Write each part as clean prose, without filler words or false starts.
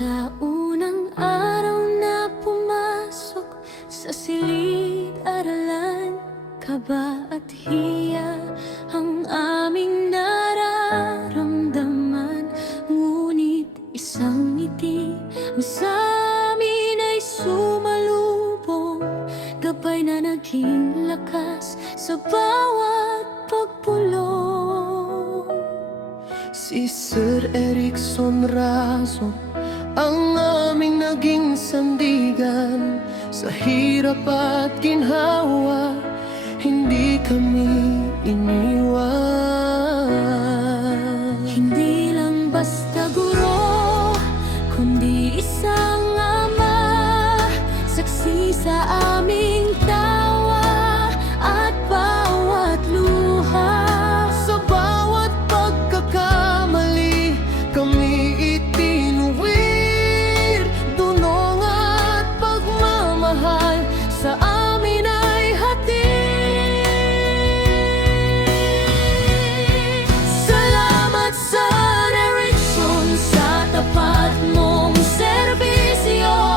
Sa unang araw na pumasok sa silid-aralan, kaba at hiya ang aming nararamdaman. Ngunit isang ngiti ang sa amin ay sumalubong, gabay na naging lakas sa bawat pagpulong. Si Sir Erickson Razo ang aming naging sandigan. Sa hirap at ginhawa, hindi kami iniwan. Hindi lang basta guro, kundi isang ama, saksi sa aming tawa at bawat luha. Sa bawat pagkakamali, kami itinuwid. Dunong at pagmamahal sa amin ay hatid. Salamat Sir Erickson sa tapat mong serbisyo.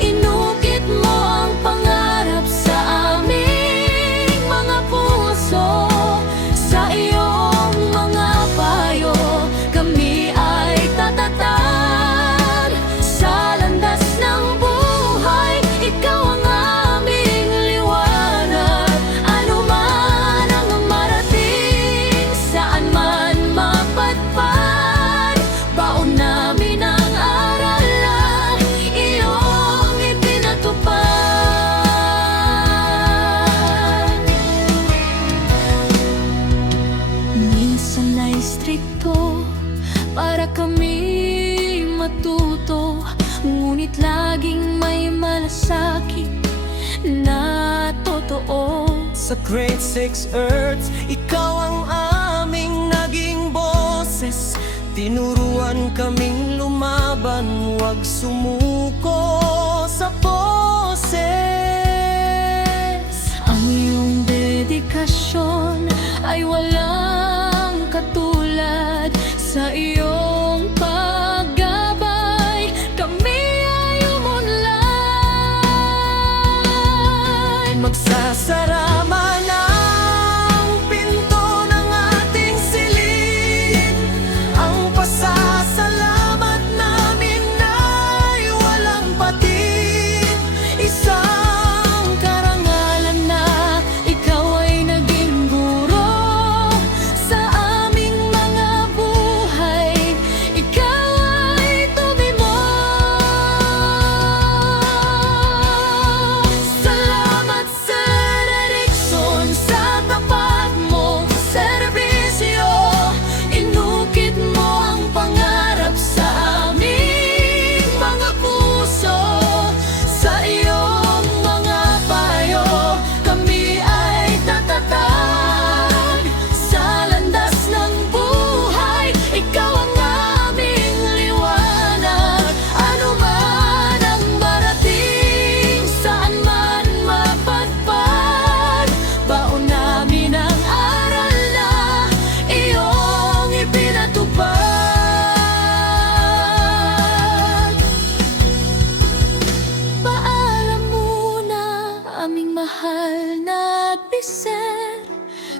Inukit mo ang pangarap sa aming mga puso. Sa iyong mga payo, kami ay tatatag. Sa landas ng buhay, ikaw ang aming liwanag. Ano man ang marating, saan man mapadpad, baon namin ang aral na iyong ipinatupad. Minsan ay strikto para kami matuto, ngunit laging may malasakit na totoo. Sa Grade 6 Earth, ikaw ang aming naging boses. Tinuruan kaming lumaban, huwag sumuko sa poses. Ang iyong dedikasyon ay walang katulad. Sa iyong paggabay, kami ay umunlay. Magsasara man ang pinto ng ating silid, ang pasasalamat namin ay walang patid. Isang karangalan na ikaw ay naging guro sa aming mga buhay. Ikaw ay tumimo. Salamat Sir Erickson sa tapat mong serbisyo. Inukit mo ang pangarap sa aming mga puso. Sa iyong mga payo, kami ay tatatag. Sa landas ng buhay, ikaw ang aming liwanag. Ano man ang marating, saan man mapadpad, baon namin ang aral na iyong ipinatupad. Paalam muna, aming mahal na biser,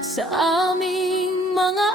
sa aming mga